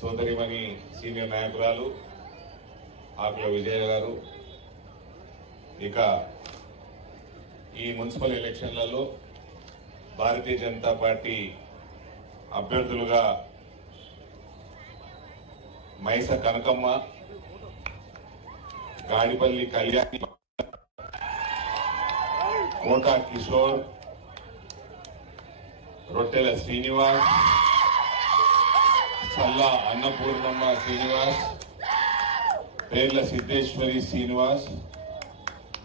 సోదరిమణి senior నాయకురాలు ఆకుల విజయ గారు ఇక ఈ మున్సిపల్ ఎలక్షన్లలో భారతీయ జనతా పార్టీ అభ్యర్థులుగా మైస కనకమ్మ, గాడిపల్లి కళ్యాణి, కోటా కిషోర్, రొట్టెల శ్రీనివాస్, సల్లా అన్నపూర్ణమ్మ శ్రీనివాస్, పేర్ల సిద్ధేశ్వరి శ్రీనివాస్,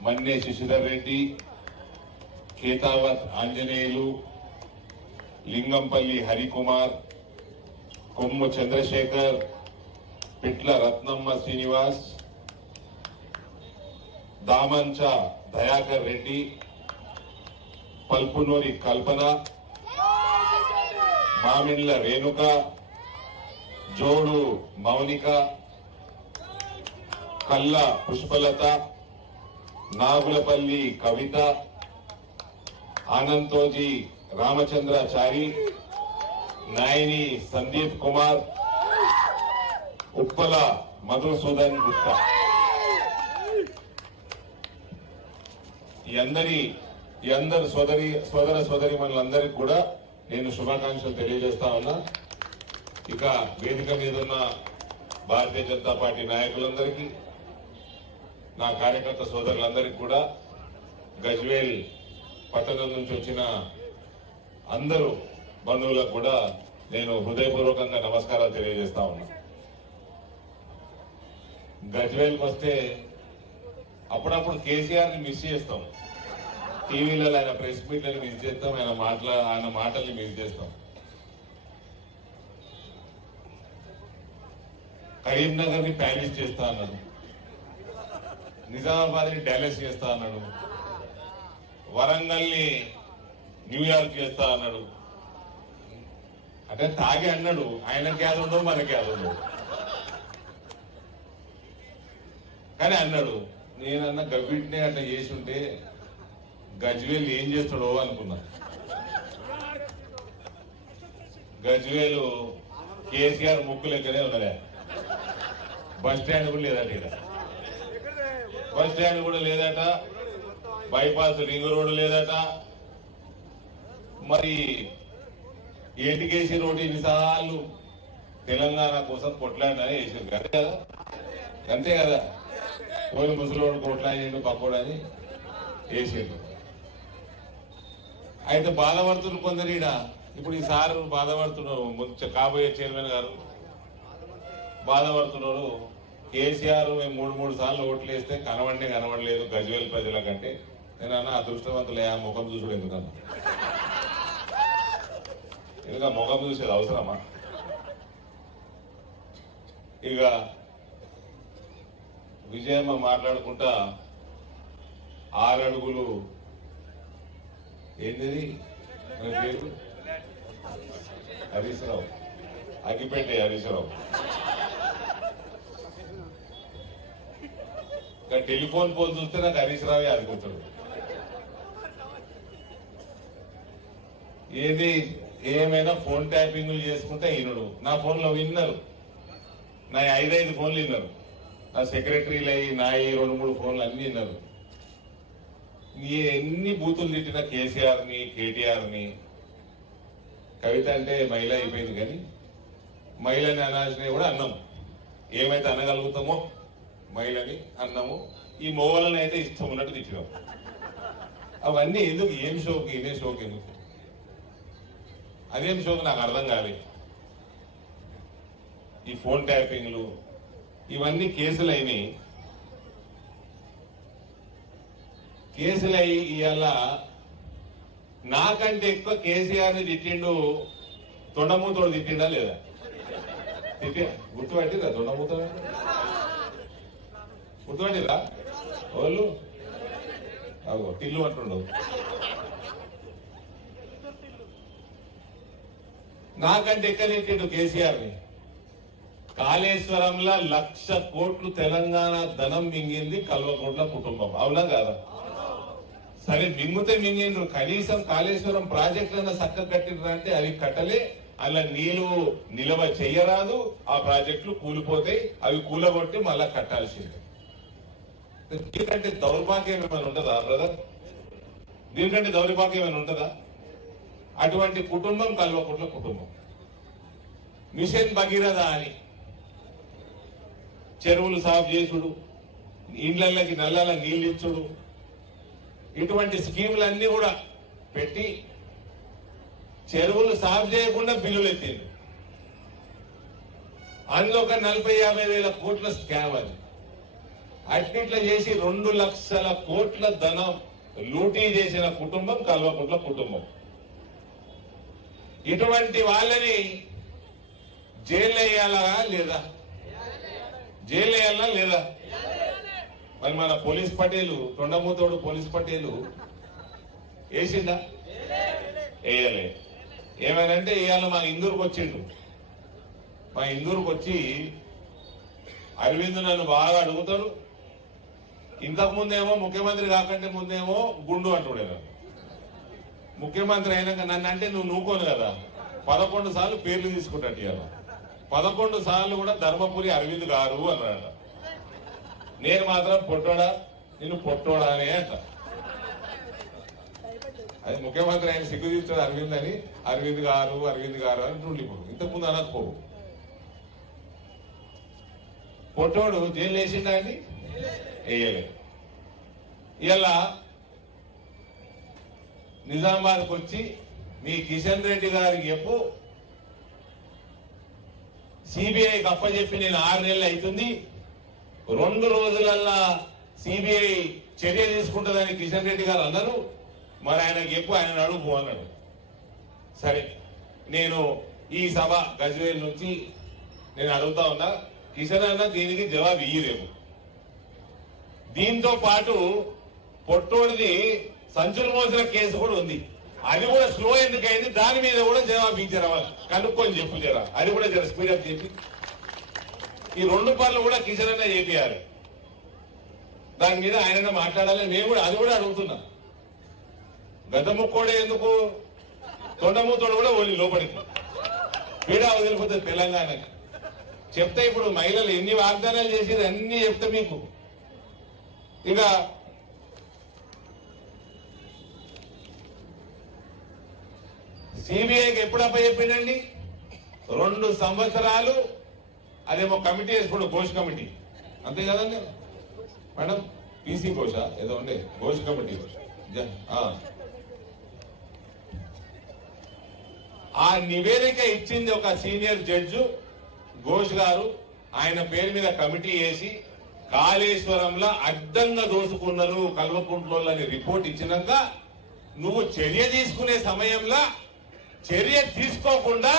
మన్నే శశిధర్ రెడ్డి, కేతావత్ ఆంజనేయులు, లింగంపల్లి హరికుమార్, కొమ్ము చంద్రశేఖర్, పిట్ల రత్నమ్మ శ్రీనివాస్, దామంచ దయాకర్ రెడ్డి, పల్పునూరి కల్పన, మామిండ్ల రేణుక, జోడు మౌనిక, కల్ల పుష్పలత, నాగులపల్లి కవిత, ఆనందోజీ రామచంద్రాచారి, నాయని సందీప్ కుమార్, ఉప్పల మధుసూదన్ గుప్తా. ఈ అందరు సోదర సోదరిమణులందరికీ కూడా నేను శుభాకాంక్షలు తెలియజేస్తా ఉన్నా. ఇక వేదిక మీద ఉన్న భారతీయ జనతా పార్టీ నాయకులందరికీ, నా కార్యకర్త సోదరులందరికీ కూడా, గజ్వేల్ పట్టణం నుంచి వచ్చిన అందరూ బంధువులకు కూడా నేను హృదయపూర్వకంగా నమస్కారాలు తెలియజేస్తా ఉన్నా. గజ్వేల్కి వస్తే అప్పుడప్పుడు కేసీఆర్ ని మిస్ చేస్తాం, టీవీలలో ఆయన ప్రెస్ మీట్లను మిస్ చేస్తాం, ఆయన మాటల్ని మిస్ చేస్తాం. కరీంనగర్ ని ప్యారిస్ చేస్తా అన్నాడు, నిజామాబాద్ ని డాలస్ చేస్తా అన్నాడు, వరంగల్ ని న్యూయార్క్ చేస్తా అన్నాడు. అంటే తాగి అన్నాడు, ఆయనకి యాద ఉండవు, మనకి యాద ఉండవు, కానీ అన్నాడు. నేనన్నా గవ్విటినే అట్లా చేసి ఉంటే గజ్వేల్ ఏం చేస్తాడో అనుకున్నా. గజ్వేలు కేసీఆర్ ముక్కు లెక్కనే ఉన్నదా, బస్ స్టాండ్ కూడా లేదట, ఇక్కడ బస్ స్టాండ్ కూడా లేదట, బైపాస్ రింగ్ రోడ్డు లేదట. మరి ఏటికేసి రోడ్డు ఎన్నిసార్లు తెలంగాణ కోసం కొట్లాడినని వేసారు కదా, అంతే కదా. పోయి ముసలోడు కొట్లాడిండు పక్కోడని వేసారు. అయితే బాధపడుతున్నారు కొందరు ఈడ. ఇప్పుడు ఈ సార్ బాధపడుతున్నారు, కాబోయే చైర్మన్ గారు బాధపడుతున్నారు. కేసీఆర్ మేము మూడు సార్లు ఓట్లు వేస్తే కనబడలేదు గజ్వేల్ ప్రజల కంటే. నేను అన్న అదృష్టవంతులే, ఆ ముఖం చూసుడు ఎందుకన్నా, ఎందుక ముఖం చూసేది అవసరమా? ఇక విజయమ్మ మాట్లాడుకుంటా 6 అడుగులు ఏంటిది పేరు, హరీష్ రావు, అగ్గిపెట్టే హరీష్ రావు. టెలిఫోన్ పోల్ చూస్తే నాకు హరీష్ రావే అనుకుంటాడు. ఏమైనా ఫోన్ ట్యాపింగ్లు చేసుకుంటే ఈయనడు. నా ఫోన్లో విన్నారు, నా 5 ఫోన్లు విన్నారు, నా సెక్రటరీలు అయ్యి నా 2-3 ఫోన్లు అన్ని విన్నారు. ఎన్ని బూతులు తిట్టిన కేసీఆర్ ని, కేటీఆర్ ని. కవిత అంటే మహిళ అయిపోయింది, కానీ మహిళని అనాల్సినవి కూడా అన్నాము. ఏమైతే అనగలుగుతామో మహిళని అన్నాము. ఈ మోవలని అయితే ఇష్టం ఉన్నట్టు తిట్టినాం. అవన్నీ ఎందుకు? ఏం షోకి, ఇదే షోకి ఎందుకు? అదేం షోకి నాకు అర్థం కాలేదు. ఈ ఫోన్ ట్యాపింగ్లు ఇవన్నీ కేసులు అయినాయి. కేసులు అయ్యి ఇవాళ నాకంటే ఎక్కువ కేసీఆర్ ని తిట్టిండు. తొండమూతోడు తిట్టిండా లేదా? గుర్తుపట్టిరా? తొండమూతో గుర్తుపట్టిరా? వాళ్ళు అగో టిల్లు అంటుండవు. నాకంటే ఎక్కడ తిట్టిండు కేసీఆర్ ని. కాళేశ్వరంలో 1,00,000 కోట్లు తెలంగాణ ధనం మింగింది కల్వకుంట్ల కుటుంబం, అవునా కాదా? సరే మింగితే మింగిండ్రు, కనీసం కాళేశ్వరం ప్రాజెక్టులన్నా చక్కగా కట్టిండ్రు అంటే అవి కట్టలే. అలా నీళ్లు నిలవ చెయ్యరాదు, ఆ ప్రాజెక్టులు కూలిపోతాయి, అవి కూలగొట్టి మళ్ళా కట్టాల్సిందే. దీనికంటే దౌర్భాగ్యం ఏమైనా ఉంటుందా బ్రదర్? దీనికంటే దౌర్భాగ్యం ఏమైనా ఉంటుందా? అటువంటి కుటుంబం కల్వకుంట్ల కుటుంబం. మిషన్ భగీరథ అని చెరువులు సాఫ్ చేసుడు, ఇండ్లకి నల్లల నీళ్ళు ఇచ్చుడు, ఇటువంటి స్కీములన్నీ కూడా పెట్టి చెరువులు సాఫ్ చేయకుండా బిల్లులు ఎత్తింది. అందులో ఒక 40-50 వేల కోట్ల స్కామ్ అది. అట్నిట్లా చేసి 2 లక్షల కోట్ల ధనం లూటీ చేసిన కుటుంబం కల్వకుంట్ల కుటుంబం. ఇటువంటి వాళ్ళని జైలు వేయాలా లేదా? జైలు వేయాలా లేదా? మరి మన పోలీస్ పటేలు, తొండమూతోడు పోలీస్ పటేలు వేసిందా? వేయలే. ఏమైనంటే ఇవాళ మా ఇందూరుకు వచ్చిండు. మా ఇందూరుకు వచ్చి అరవింద్ నన్ను బాగా అడుగుతాడు. ఇంతకు ముందేమో ముఖ్యమంత్రి కాకంటే ముందేమో గుండు అంటుడే. ముఖ్యమంత్రి అయినాక నన్ను అంటే నువ్వు నూకోను కదా, 11 సార్లు పేర్లు తీసుకుంటాడు. ఇవాళ 11 సార్లు కూడా ధర్మపురి అరవింద్ గారు అన్నాడు. నేను మాత్రం పొట్టోడా, నిన్ను పొట్టోడా అనే అంట. అది ముఖ్యమంత్రి ఆయన సిగ్గు తీస్తాడు అరవింద్ అని, అరవింద్ గారు అని ఉండిపోడు. ఇంతకుముందు అనకపోవు. పొట్టోడు జైలు వేసిండా అండి? వేయలేదు. ఇలా నిజామాబాద్కి వచ్చి మీ కిషన్ రెడ్డి గారికి చెప్పు, సిబిఐకి అప్పచెప్పి నేను 6 నెలలు అవుతుంది, 2 రోజులల్లా సిబిఐ చర్య తీసుకుంటుందని కిషన్ రెడ్డి గారు అన్నారు. మరి ఆయనకు చెప్పు, ఆయన అడుగు అన్నాడు. సరే, నేను ఈ సభ గజ్వేల్ నుంచి నేను అడుగుతా ఉన్నా, కిషన్ అన్న దీనికి జవాబు ఇయ్యలేము. దీంతో పాటు పొట్టోడిది సంచులు మోసిన కేసు కూడా ఉంది. అది కూడా స్లో ఎందుకైంది, దాని మీద కూడా జవాబు ఇచ్చారా కనుక్కొని చెప్పు జరా. అది కూడా జర స్పీడప్ చెప్పి ఈ 2 పనులు కూడా కిషన్ అన్న చేపియాలి. దాని మీద ఆయన మాట్లాడాలి. మేము కూడా అది కూడా అడుగుతున్నా. గతముక్కోడే ఎందుకు, తొండమూతోడు కూడా ఓన్లీ లోపలికి పీడా వదిలిపోతుంది తెలంగాణకి. చెప్తే ఇప్పుడు మహిళలు ఎన్ని వాగ్దానాలు చేసేది అన్ని చెప్తే మీకు. ఇక సిబిఐకి ఎప్పుడు అప్పచెప్పిండండి? 2 సంవత్సరాలు. అదేమో కమిటీ వేసుకోండి, ఘోష్ కమిటీ, అంతే కదండి మేడం? పీసీ ఘోష ఏదో ఉండే, ఘోష్ కమిటీ. ఆ నివేదిక ఇచ్చింది ఒక సీనియర్ జడ్జు ఘోష్ గారు. ఆయన పేరు మీద కమిటీ వేసి కాళేశ్వరంలో అడ్డంగా దోసుకున్నారు కల్వకుంట్లోని రిపోర్ట్ ఇచ్చినాక నువ్వు చర్య తీసుకునే సమయంలో చర్య తీసుకోకుండా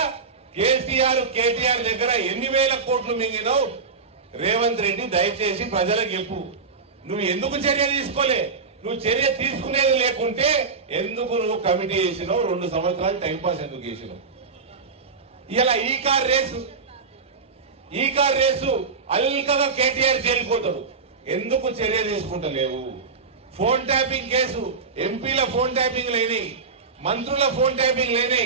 కేటీఆర్ దగ్గర ఎన్ని వేల కోట్లు మింగినావు? రేవంత్ రెడ్డి దయచేసి ప్రజలకు చెప్పు, నువ్వు ఎందుకు చర్య తీసుకోలే? నువ్వు చర్య తీసుకునేది లేకుంటే ఎందుకు నువ్వు కమిటీ వేసినావు? 2 సంవత్సరాలు టైంపాస్ ఎందుకు వేసినావు? ఇలా ఈ కార్ రేసు అల్కగా కేటీఆర్ చేరిపోతాడు. ఎందుకు చర్య తీసుకుంటలేవు? ఫోన్ ట్యాపింగ్ కేసు, ఎంపీల ఫోన్ ట్యాపింగ్ లేని, మంత్రుల ఫోన్ ట్యాపింగ్ లేని,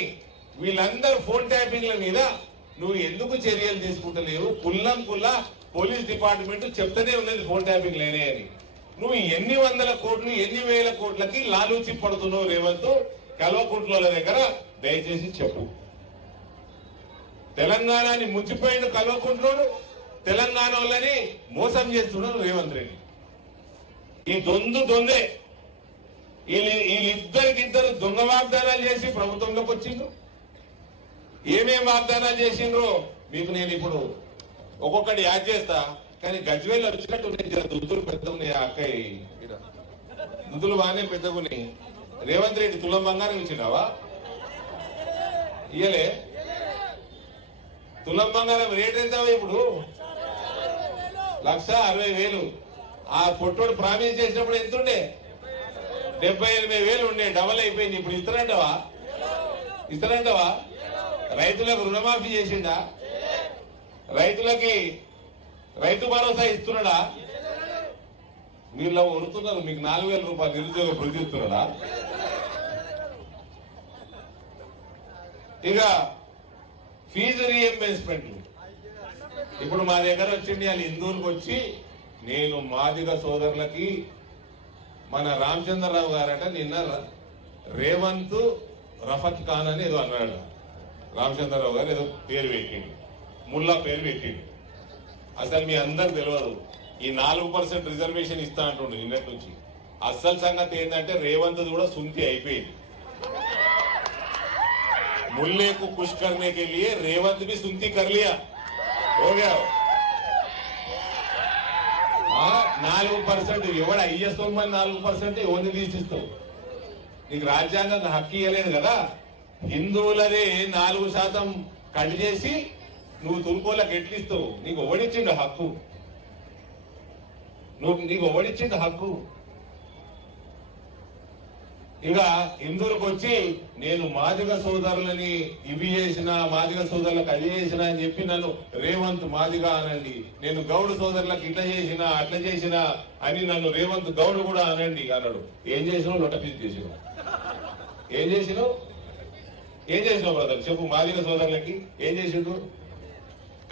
వీళ్ళందరూ ఫోన్ ట్యాపింగ్ల మీద నువ్వు ఎందుకు చర్యలు తీసుకుంటలేవు? కుల్లా పోలీస్ డిపార్ట్మెంట్ చెప్తూనే ఉన్నది ఫోన్ ట్యాపింగ్ లేనే అని. నువ్వు ఎన్ని వందల కోట్లు, ఎన్ని వేల కోట్లకి లాలూచి పడుతున్నావు రేవంత్ కల్వకుంట్ల దగ్గర? దయచేసి చెప్పు. తెలంగాణని ముంచిపోయిన కల్వకుంట్లోను, తెలంగాణ వాళ్ళని మోసం చేస్తున్నాడు రేవంత్ రెడ్డి. ఈ దొందే. వీళ్ళిద్దరికిద్దరు దొంగ వాగ్దానాలు చేసి ప్రభుత్వంలోకి వచ్చిండ్రు. ఏమేం వాగ్దానాలు చేసిండ్రో మీకు నేను ఇప్పుడు ఒక్కొక్కటి యాడ్ చేస్తా. కానీ గజ్వేల్ వచ్చినట్టు దుద్దులు పెద్దగా ఉన్నాయి. అక్కయ్య దుద్దులు బాగానే పెద్దగా ఉన్నాయి. రేవంత్ రెడ్డి తులం బంగారం ఇచ్చినావా? ఇయ్యలే. తులం బంగారం రేట్ ఎంత ఇప్పుడు? 1,60,000. ఆ పొట్టోడు ప్రామిస్ చేసినప్పుడు ఎంత ఉండే? 78,000 ఉండే. డబల్ అయిపోయింది. ఇప్పుడు ఇస్తారంటవా? రైతులకు రుణమాఫీ చేసిండా? రైతులకి రైతు భరోసా ఇస్తున్నాడా? వీళ్ళు వరుతున్నారు. మీకు 4,000 రూపాయలు నిరుద్యోగ భృతి ఇస్తున్నాడా? ఇక ఫీజు రీఎంబర్స్మెంట్. ఇప్పుడు మా దగ్గర వచ్చింది వాళ్ళు హిందువులకు వచ్చి నేను మాదిగ సోదరులకి మన రామచంద్రరావు గారట నిన్న రేవంత్ రఫత్ ఖాన్ అని ఏదో అన్నాడు. రామచంద్రరావు గారు ఏదో పేరు పెట్టిండు, ముల్లా పేరు పెట్టిండు. అసలు మీ అందరు తెలియదు ఈ 4% రిజర్వేషన్ ఇస్తా అంటుండు నిన్నటి నుంచి. అసలు సంగతి ఏంటంటే రేవంత్ కూడా సుంతి అయిపోయింది. मुल्ले को खुश करने के लिए रेवंत भी सुनती कर लिया, हो गया. 4% ఎవడ అయ్యసొమ్మని 4% ఎవరిని తీసిస్తావు? నీకు రాజ్యాంగంగా హక్కు ఇవ్వలేదు కదా. హిందువులదే 4% కట్ చేసి నువ్వు తుర్కోలకు ఎట్లిస్తావు? నీకు ఓడిచ్చిండు హక్కు, నీకు ఓడిచ్చిండు హక్కు. ఇక హిందువులకు వచ్చి నేను మాదిగ సోదరులని ఇవి చేసిన, మాదిగ సోదరులకు అది చేసిన అని చెప్పి నన్ను రేవంత్ మాదిగ అనండి, నేను గౌడ్ సోదరులకు ఇట్లా చేసిన అట్లా చేసిన అని నన్ను రేవంత్ గౌడ్ కూడా అనండి అన్నాడు. ఏం చేసినావు? లొట్టపీసి చేసినావు. ఏం చేసినావు? ఏం చేసినావు బ్రదర్ చెప్పు? మాదిగ సోదరులకి ఏం చేసిండు?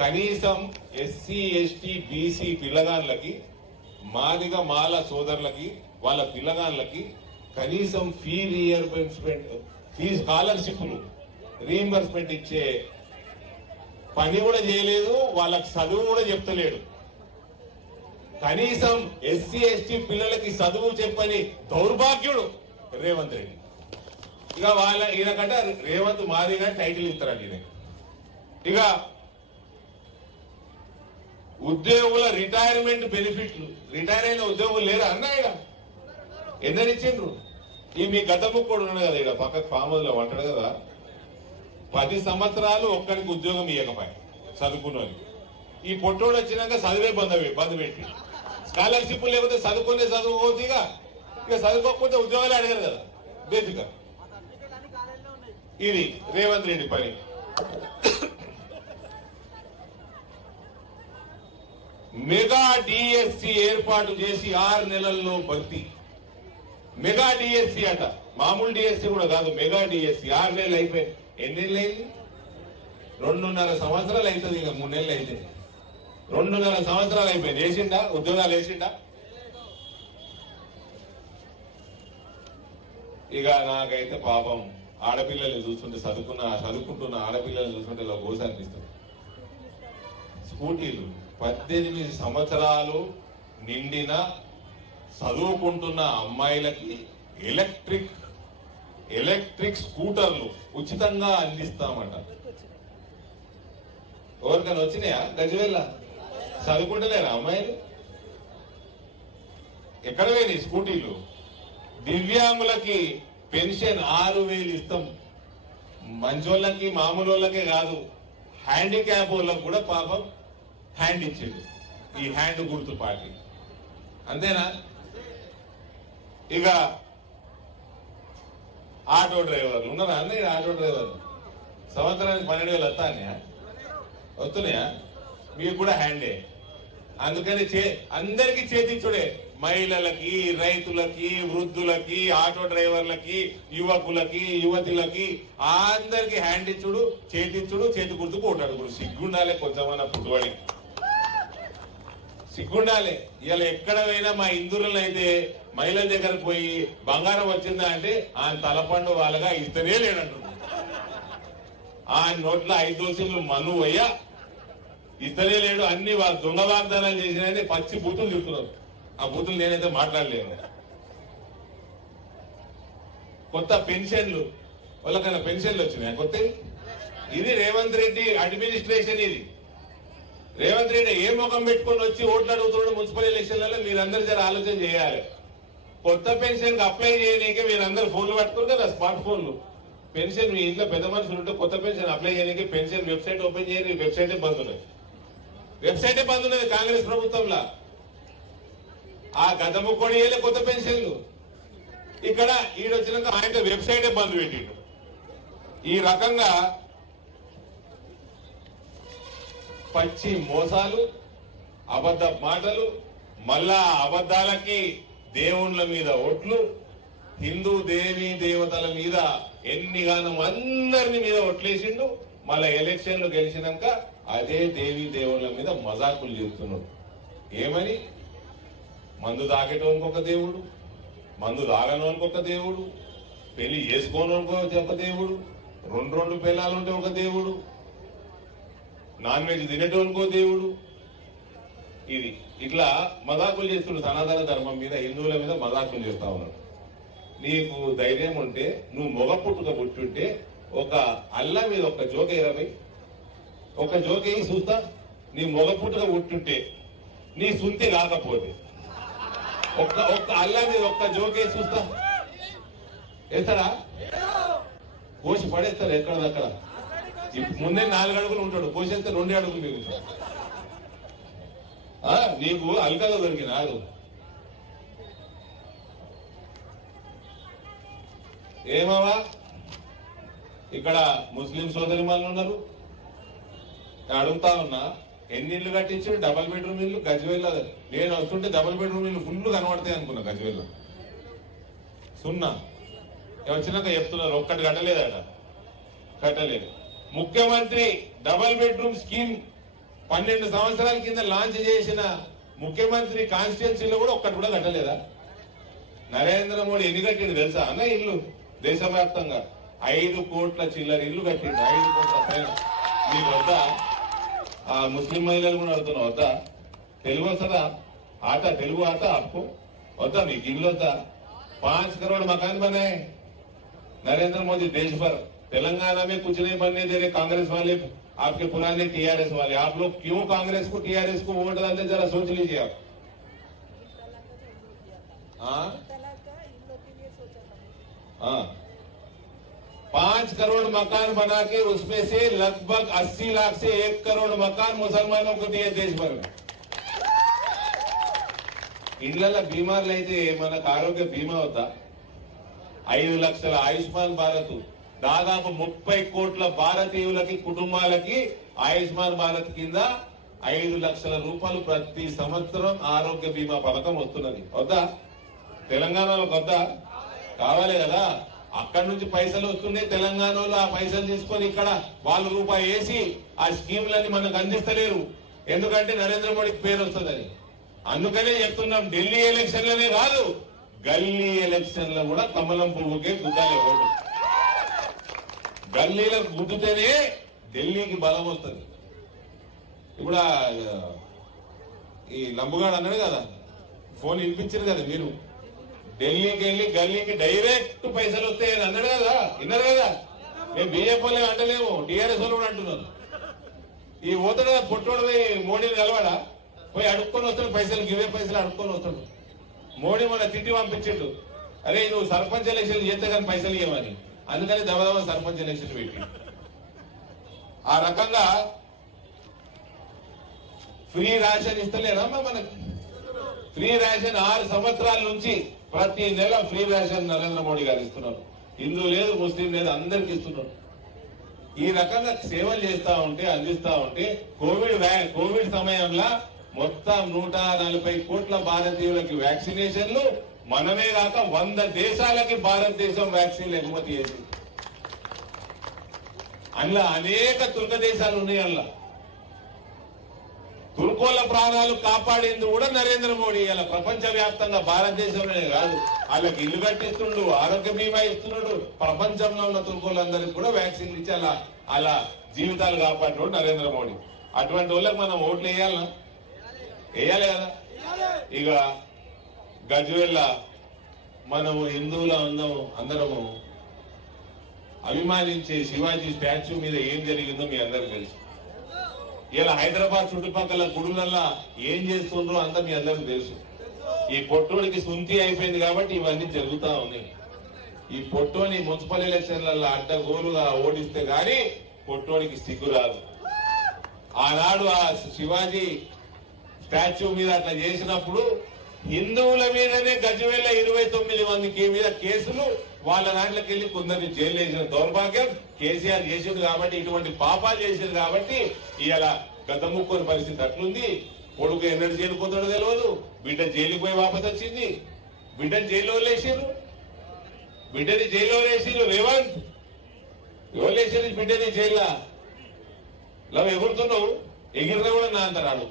కనీసం ఎస్సీ ఎస్టీ బీసీ పిల్లగాళ్ళకి, మాదిగ మాల సోదరులకి వాళ్ళ పిల్లగాళ్ళకి కనీసం ఫీ రీఎంబర్స్మెంట్, ఫీ స్కాలర్షిప్లు రీఎంబర్స్మెంట్ ఇచ్చే పని కూడా చేయలేదు. వాళ్ళకి చదువు కూడా చెప్తలేడు. కనీసం ఎస్సీ ఎస్టీ పిల్లలకి చదువు చెప్పని దౌర్భాగ్యుడు రేవంత్ రెడ్డి. ఇక ఈయనకంటే రేవంత్ మాదిగా టైటిల్ ఇస్తారండి ఈయన. ఇక ఉద్యోగుల రిటైర్మెంట్ బెనిఫిట్లు, రిటైర్ అయిన ఉద్యోగులు లేరా అన్నా? ఇక ఎందరిచ్చిండ్రు? ఈ మీ గతము కూడా ఉన్నాడు కదా, ఇక్కడ పక్కకు ఫామ్ హౌస్ లో అంటాడు కదా, 10 సంవత్సరాలు ఒక్కరికి ఉద్యోగం ఇవ్వకపోయా చదువుకున్నోని. ఈ పొట్టోడు వచ్చినాక చదివే బంద్ పెట్టి స్కాలర్షిప్ లేకపోతే చదువుకోవచ్చు. ఇక చదువుకోకపోతే ఉద్యోగాలు అడిగారు కదా బేసిక్. ఇది రేవంత్ రెడ్డి పని. మెగా డిఎస్సి ఏర్పాటు చేసి 6 నెలల్లో భర్తీ. మెగా డిఎస్సి అట, మామూలు డిఎస్సి కూడా కాదు, మెగా డిఎస్సి. 6 నెలలు అయిపోయింది. ఎన్ని నెలలు అయింది? 2.5 సంవత్సరాలు అవుతుంది. ఇక 3 నెలలు అయితే 2.5 సంవత్సరాలు అయిపోయింది. వేసిండా? ఉద్యోగాలు వేసిండా? ఇక నాకైతే పాపం ఆడపిల్లల్ని చూస్తుంటే, చదువుకుంటున్న ఆడపిల్లల్ని చూస్తుంటే ఇలా గోస అనిపిస్తుంది. స్కూటీలు 18 సంవత్సరాలు నిండిన చదువుకుంటున్న అమ్మాయిలకి ఎలక్ట్రిక్ స్కూటర్లు ఉచితంగా అందిస్తామట. ఎవరికైనా వచ్చినాయా? గజవేళ్ళ చదువుకుంటలేరా అమ్మాయిలు? ఎక్కడ పోయినాయి స్కూటీలు? దివ్యాంగులకి పెన్షన్ 6,000 ఇస్తాం. మంచోళ్ళకి మామూలు వాళ్ళకే కాదు, హ్యాండిక్యాప్ వాళ్ళకి కూడా పాపం హ్యాండ్ ఇచ్చిండు ఈ హ్యాండ్ గుర్తు పార్టీ. అంతేనా? ఇక ఆటో డ్రైవర్లు ఉన్నారా అన్న? ఆటో డ్రైవర్లు సంవత్సరానికి 12,000 వస్తున్నాయా? మీకు కూడా హ్యాండే. అందుకని అందరికీ చేతిచ్చుడే, మహిళలకి, రైతులకి, వృద్ధులకి, ఆటో డ్రైవర్లకి, యువకులకి, యువతులకి అందరికి హ్యాండ్ ఇచ్చుడు, చేతిచ్చుడు, చేతి గుర్తు కోటాడు. సిగ్గుండాలి కొంచెమన్నా పుట్టుబడి, సిగ్గుండాలి. ఇలా ఎక్కడ పోయినా మా ఇందూరులో అయితే మహిళల దగ్గరకు పోయి బంగారం వచ్చిందా అంటే ఆయన తలపండు వాళ్ళగా ఇస్తనే లేడంటున్నాడు. ఆయన నోట్ల 5 దోషులు మను అయ్యా ఇస్తనే లేడు. అన్ని దొంగ వాగ్దానాలు చేసినా పచ్చి బూతులు చెప్తున్నారు. ఆ బూతులు నేనైతే మాట్లాడలేను. కొత్త పెన్షన్లు, వాళ్ళకైనా పెన్షన్లు వచ్చినాయి కొత్త. ఇది రేవంత్ రెడ్డి అడ్మినిస్ట్రేషన్. ఇది రేవంత్ రెడ్డి ఏ ముఖం పెట్టుకొని వచ్చి ఓట్లు అడుగుతున్నాడు మున్సిపల్ ఎలక్షన్లలో? మీరందరూ జర ఆలోచన చేయాలి. కొత్త పెన్షన్ అప్లై చేయనీకే మీరందరూ ఫోన్లు పట్టుకోరు కదా, స్మార్ట్ ఫోన్లు. పెన్షన్ మీ ఇంట్లో పెద్ద మనుషులు ఉంటే కొత్త పెన్షన్ అప్లై చేయడానికి పెన్షన్ వెబ్సైట్ ఓపెన్ చేయని, వెబ్సైటే బంద్ ఉన్నది. కాంగ్రెస్ ప్రభుత్వంలో. ఆ గతము కూడా వేయలే కొత్త పెన్షన్లు. ఇక్కడ ఈడొచ్చినాక ఆయన వెబ్సైటే బంద్ పెట్టిండు. ఈ రకంగా పచ్చి మోసాలు, అబద్ధ మాటలు, మళ్ళా అబద్ధాలకి దేవుళ్ళ మీద ఒట్లు, హిందూ దేవీ దేవతల మీద ఎన్నిగానో అందరిని మీద ఒట్లేసిండు. మళ్ళా ఎలక్షన్లు గెలిచినాక అదే దేవి దేవుళ్ళ మీద మజాకులు చేస్తున్నాడు. ఏమని? మందు తాగేటోనికి ఒక దేవుడు, మందు తాగనోనికి ఒక దేవుడు, పెళ్లి చేసుకోనోనికి ఒక దేవుడు, రెండు పిల్లలు ఉంటే ఒక దేవుడు, నాన్ వెజ్ తినేటోనికో దేవుడు. ఇది ఇట్లా మజాకులు చేస్తున్నాడు. సనాతన ధర్మం మీద, హిందువుల మీద మజాకులు చేస్తా ఉన్నాడు. నీకు ధైర్యం ఉంటే నువ్వు మొగ పుట్టుక పుట్టుంటే ఒక అల్లా మీద ఒక జోకేరవై ఒక జోకేయి చూస్తా. నీ మొగ పుట్టుక పుట్టుంటే నీ సుంతి కాకపోతే ఒక్క అల్లా మీద ఒక్క జోకే చూస్తా. వేస్తాడా? కోసి పడేస్తారు ఎక్కడదక్కడ. ముందే 4 అడుగులు ఉంటాడు, కోసేస్తే 2 అడుగులు మిగులుతాడు. నీకు అల్కగా దొరికినాడు. ఏమవా ఇక్కడ ముస్లిం సోదరి వాళ్ళు ఉన్నారు. అడుగుతా ఉన్నా, ఎన్ని ఇల్లు కట్టించాడు? డబల్ బెడ్రూమ్ ఇల్లు గజ్వేల్. నేను వస్తుంటే డబల్ బెడ్రూమ్ ఇల్లు ఫుల్ కనబడతాయి అనుకున్నా గజ్వేల్. సున్నా వచ్చినాక చెప్తున్నారు ఒక్కటి కట్టలేదట. కట్టలేదు. ముఖ్యమంత్రి డబల్ బెడ్రూమ్ స్కీమ్ 12 సంవత్సరాల కింద లాంచ్ చేసిన ముఖ్యమంత్రి కాన్స్టిట్యున్సీలో కూడా ఒక్కటి కూడా కట్టలేదా? నరేంద్ర మోడీ ఎన్ని కట్టిండు తెలుసా అన్న? ఇల్లు దేశవ్యాప్తంగా 5 కోట్ల చిల్లర ఇల్లు కట్టిండు. 5 కోట్ల పైన. మీకు వద్దా? ఆ ముస్లిం మహిళలు కూడా అడుగుతున్నావు, వద్దా? తెలుగు వస్తుందా? తెలుగు ఆట आपको వద్దా? మీకు ఇల్లు వద్దా? 5 करोड़ मकान बनाए नरेंद्र मोदी देश भर। तेलंगाना में कुछ नहीं बनने दे रहे कांग्रेस वाले, आपके पुराने टीआरएस वाले। आप लोग क्यों कांग्रेस को टीआरएस को वोट डालते, जरा सोच लीजिए आप। हाँ 5 करोड़ मकान बना के उसमें से लगभग 80 लाख से 1 करोड़ मकान मुसलमानों को दिए देश भर में। ఇళ్లలో బీమార్లు అయితే మనకు ఆరోగ్య బీమా అవుతా? 5 లక్షల ఆయుష్మాన్ భారత్, దాదాపు 30 కోట్ల భారతీయులకి కుటుంబాలకి ఆయుష్మాన్ భారత్ కింద 5 లక్షల రూపాయలు ప్రతి సంవత్సరం ఆరోగ్య బీమా పథకం వస్తున్నది. వద్దా? తెలంగాణలో వద్దా? కావాలి కదా. అక్కడి నుంచి పైసలు వస్తున్నాయి. తెలంగాణలో ఆ పైసలు తీసుకొని ఇక్కడ వాళ్ళు రూపాయి వేసి ఆ స్కీములని మనకు అందిస్తలేరు. ఎందుకంటే నరేంద్ర మోడీకి పేరు వస్తుందని. అందుకనే చెప్తున్నాం, ఢిల్లీ ఎలక్షన్లనే కాదు, గల్లీ ఎలక్షన్లో కూడా కమలం పువ్వుకే గుద్దాలి ఓటు. గల్లీలకు గుద్దుతేనే ఢిల్లీకి బలం వస్తుంది. ఇప్పుడు ఈ లంబుగాడు అన్నాడు కదా, ఫోన్ వినిపించారు కదా మీరు, ఢిల్లీకి వెళ్ళి గల్లీకి డైరెక్ట్ పైసలు వస్తాయని అన్నాడు కదా, విన్నారు కదా. మేము బీజేపీ వాళ్ళే అంటలేము, టీఆర్ఎస్ వాళ్ళు కూడా అంటున్నారు. ఈ ఓతడు పుట్టోడు పోయి మోడీని కలవాడా? పోయి అడుక్కొని వస్తాడు పైసలు, గివే పైసలు అడుక్కొని వస్తాడు. మోడీ మన తిట్టి పంపించిండు, అరే నువ్వు సర్పంచ్ ఎలక్షన్ చేస్తే కానీ పైసలు ఇవ్వమని. అందుకని దబదబ సర్పంచ్ ఎలక్షన్ పెట్టి ఆ రకంగా ఫ్రీ రేషన్ ఇస్తలేరమ్మా మనకి. ఫ్రీ రేషన్ 6 సంవత్సరాల నుంచి ప్రతి నెల ఫ్రీ రేషన్ నరేంద్ర మోడీ గారు ఇస్తున్నారు. హిందూ లేదు, ముస్లిం లేదు, అందరికి ఇస్తున్నారు. ఈ రకంగా సేవలు చేస్తా ఉంటే, అందిస్తా ఉంటే కోవిడ్ సమయంలో మొత్తం 140 కోట్ల భారతీయులకి వ్యాక్సినేషన్లు, మనమే కాక 100 దేశాలకి భారతదేశం వ్యాక్సిన్లు ఎగుమతి చేసింది. అందులో అనేక తుర్క దేశాలు ఉన్నాయి. అందులో తుర్కోల ప్రాణాలు కాపాడేందుకు కూడా నరేంద్ర మోడీ ఇలా ప్రపంచ వ్యాప్తంగా, భారతదేశంలోనే కాదు, వాళ్ళకి ఇల్లు కట్టిస్తుండు, ఆరోగ్య బీమా ఇస్తున్నాడు. ప్రపంచంలో ఉన్న తుర్కోలందరికీ కూడా వ్యాక్సిన్లు ఇచ్చి అలా జీవితాలు కాపాడినాడు నరేంద్ర మోడీ. అటువంటి వాళ్ళకి మనం ఓట్లు వేయాలనా? వేయాలి కదా. ఇక గజ్వేల్ మనము హిందువుల అందరము అభిమానించే శివాజీ స్టాచ్యూ మీద ఏం జరిగిందో మీ అందరికి తెలుసు. ఇలా హైదరాబాద్ చుట్టుపక్కల గుడులల్లా ఏం చేస్తుండ్రో అంతా మీ అందరికి తెలుసు. ఈ పొట్టోడికి సుంతి అయిపోయింది కాబట్టి ఇవన్నీ జరుగుతా ఉన్నాయి. ఈ పొట్టోని మున్సిపల్ ఎలక్షన్లలో అడ్డగోలుగా ఓడిస్తే గాని పొట్టోడికి సిగ్గు రాదు. ఆనాడు ఆ శివాజీ స్టాచ్యూ మీద అట్లా చేసినప్పుడు హిందువుల మీదనే గజ్వేల్ 29 మందికి మీద కేసులు, వాళ్ళ దాంట్లోకి వెళ్లి కొందరిని జైలు వేసిన దౌర్భాగ్యం కేసీఆర్ చేసింది కాబట్టి, ఇటువంటి పాపాలు చేసింది కాబట్టి ఇలా గద్దముక్కోని పరిస్థితి అట్లుంది. కొడుకు ఎన్నడూ జైలు పోతాడో తెలియదు, బిడ్డ జైలుకి పోయి వాపస్ వచ్చింది, బిడ్డని జైల్లో వేసారు, బిడ్డని జైల్లో వేసారు. రేవంత్ ఎవరు వేసారు బిడ్డని జైల్లో? ఇలా ఎగురుతున్నావు, ఎగిరినా కూడా నా అంతరాడు.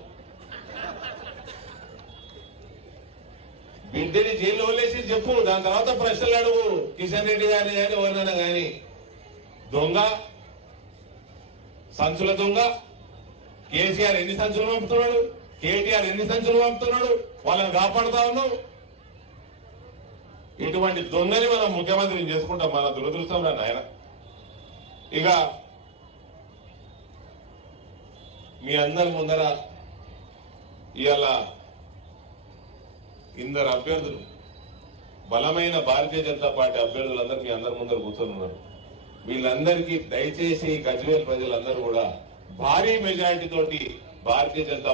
బిడ్డని జైల్లో వదిలేసి చెప్పు, దాని తర్వాత ప్రశ్నలు అడుగు. కిషన్ రెడ్డి గారిని కానీ ఎవరినైనా కానీ దొంగ, సంచుల దొంగ. కేసీఆర్ ఎన్ని సంచులు పంపుతున్నాడు, కేటీఆర్ ఎన్ని సంచులు పంపుతున్నాడు, వాళ్ళని కాపాడుతా ఉన్నావు. ఇటువంటి దొంగని మనం ముఖ్యమంత్రిని చేసుకుంటాం. మన దురదృష్టం రా నాయన. ఇక మీ అందరి ముందర ఇవాళ ఇందరు అభ్యర్థులు, బలమైన భారతీయ జనతా పార్టీ అభ్యర్థులందరూ మీ అందరి ముందర కూర్చొని ఉన్నారు. వీళ్ళందరికీ దయచేసి గజ్వేల్ ప్రజలందరూ కూడా భారీ మెజారిటీ తోటి భారతీయ జనతా